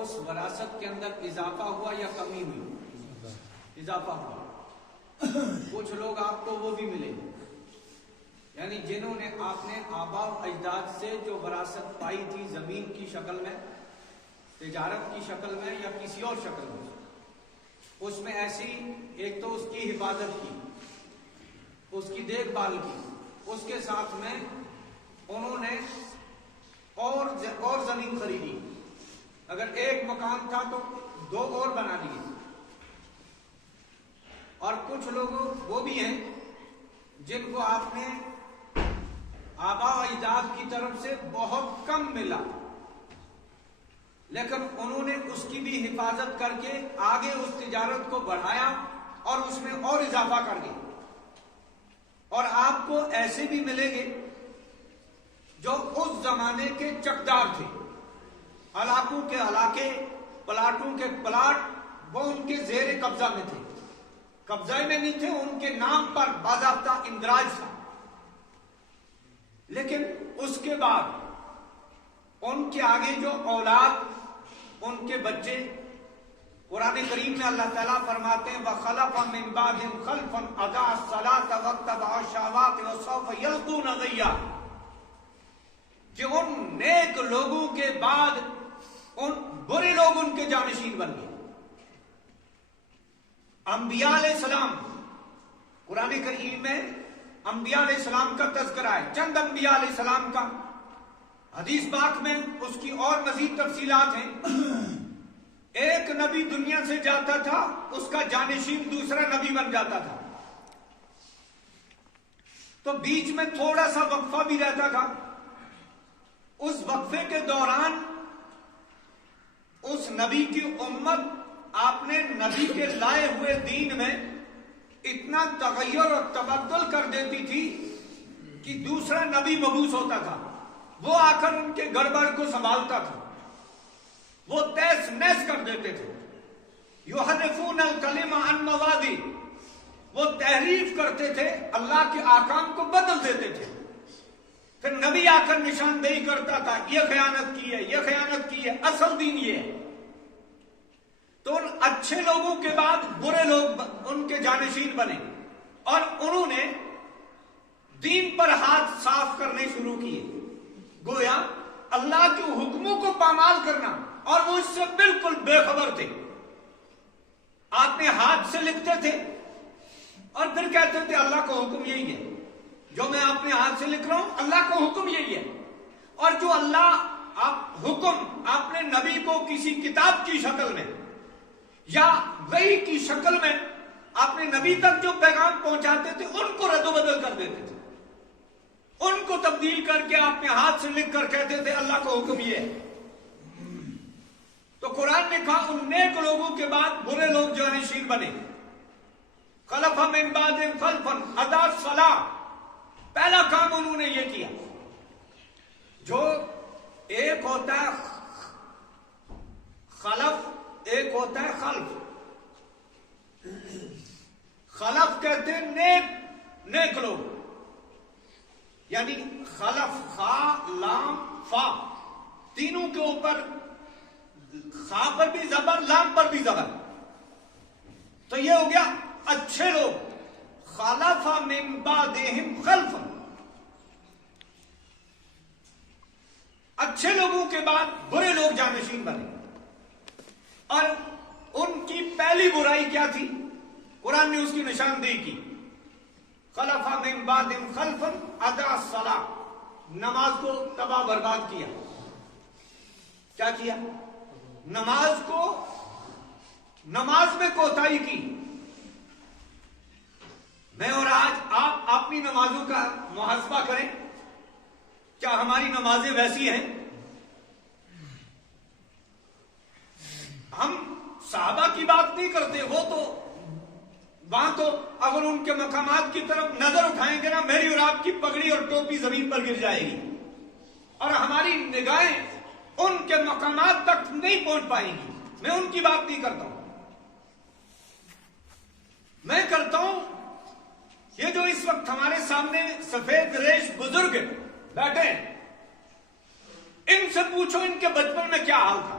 اس وراثت کے اندر اضافہ ہوا یا کمی ہوئی؟ اضافہ ہوا۔ کچھ لوگ آپ کو وہ بھی ملے، یعنی جنہوں نے آپ نے آبا و اجداد سے جو وراثت پائی تھی زمین کی شکل میں، تجارت کی شکل میں یا کسی اور شکل میں، اس میں ایسی ایک تو اس کی حفاظت کی، اس کی دیکھ بھال کی، اس کے ساتھ میں انہوں نے اور زمین خریدی، اگر ایک مکان تھا تو 2 اور بنا لیے۔ اور کچھ لوگ وہ بھی ہیں جن کو آپ نے آبا و اجداد کی طرف سے بہت کم ملا، لیکن انہوں نے اس کی بھی حفاظت کر کے آگے اس تجارت کو بڑھایا اور اس میں اور اضافہ کر گئے۔ اور آپ کو ایسے بھی ملیں گے جو اس زمانے کے چکدار تھے، علاقوں کے علاقے، پلاٹوں کے پلاٹ وہ ان کے زیر قبضہ میں تھے، قبضہ میں نہیں تھے، ان کے نام پر باضابطہ اندراج تھا، لیکن اس کے بعد ان کے آگے جو اولاد، ان کے بچے، قرآن کریم میں اللہ تعالیٰ فرماتے ہیں وَخَلَفَ مِن بَعْدِهِمْ خَلْفٌ أَضَاعُوا الصَّلَاةَ وَاتَّبَعُوا الشَّهَوَاتِ وَسَوْفَ يَلْقُونَ غَيًّا، کہ ان نیک لوگوں کے بعد ان برے لوگ ان کے جانشین بن گئے۔ انبیاء علیہ السلام، قرآن کریم میں انبیاء علیہ السلام کا تذکرہ ہے، چند انبیاء علیہ السلام کا، حدیث پاک میں اس کی اور مزید تفصیلات ہیں۔ ایک نبی دنیا سے جاتا تھا، اس کا جانشین دوسرا نبی بن جاتا تھا، تو بیچ میں تھوڑا سا وقفہ بھی رہتا تھا۔ اس وقفے کے دوران اس نبی کی امت آپ نے نبی کے لائے ہوئے دین میں اتنا تغیر اور تبدل کر دیتی تھی کہ دوسرا نبی مبعوث ہوتا تھا، وہ آ کر ان کے گڑبڑ کو سنبھالتا تھا، وہ تیس نیس کر دیتے تھے۔ یحرفون الکلم عن مواضعہ، وہ تحریف کرتے تھے، اللہ کے احکام کو بدل دیتے تھے۔ پھر نبی آ کر نشاندہی کرتا تھا، یہ خیانت کی ہے، یہ خیانت کی ہے، اصل دین یہ ہے۔ تو ان اچھے لوگوں کے بعد برے لوگ ان کے جانشین بنے، اور انہوں نے دین پر ہاتھ صاف کرنے شروع کیے، گویا اللہ کے حکموں کو پامال کرنا، اور وہ اس سے بالکل بے خبر تھے۔ آپ نے ہاتھ سے لکھتے تھے اور پھر کہتے تھے اللہ کا حکم یہی ہے، جو میں اپنے ہاتھ سے لکھ رہا ہوں اللہ کا حکم یہی ہے، اور جو اللہ حکم آپ نے نبی کو کسی کتاب کی شکل میں یا وحی کی شکل میں آپ نے نبی تک جو پیغام پہنچاتے تھے ان کو رد و بدل کر دیتے تھے، ان کو تبدیل کر کے آپ نے ہاتھ سے لکھ کر کہتے تھے اللہ کا حکم یہ ہے۔ تو قرآن نے کہا ان نیک لوگوں کے بعد برے لوگ جانشین بنے۔ خلف من بعدہم خلف اضاعوا الصلاۃ، پہلا کام انہوں نے یہ کیا، جو ایک ہوتا ہے خلف، ایک ہوتا ہے خلف۔ خلف کہتے ہیں نیک لوگ، یعنی خلف، خا لام فا، تینوں کے اوپر خا پر بھی زبر، لام پر بھی زبر، تو یہ ہو گیا اچھے لوگ۔ خلف من بعدہم خلف، اچھے لوگوں کے بعد برے لوگ جانشین بنے۔ اور ان کی پہلی برائی کیا تھی؟ قرآن نے اس کی نشاندہی کی، خلف من بعدہم خلف اضاعوا الصلاۃ، نماز کو تباہ برباد کیا۔ کیا کیا؟ نماز میں کوتاہی کی۔ میں اور آج آپ اپنی نمازوں کا محاسبہ کریں، کیا ہماری نمازیں ویسی ہیں؟ ہم صحابہ کی بات نہیں کرتے، وہ تو وہاں تو اگر ان کے مقامات کی طرف نظر اٹھائیں گے نا، میری اور آپ کی پگڑی اور ٹوپی زمین پر گر جائے گی، اور ہماری نگاہیں ان کے مقامات تک نہیں پہنچ پائیں گی۔ میں ان کی بات نہیں کرتا ہوں، میں کرتا ہوں یہ جو اس وقت ہمارے سامنے سفید ریش بزرگ بیٹھے ہیں، ان سے پوچھو ان کے بچپن میں کیا حال تھا،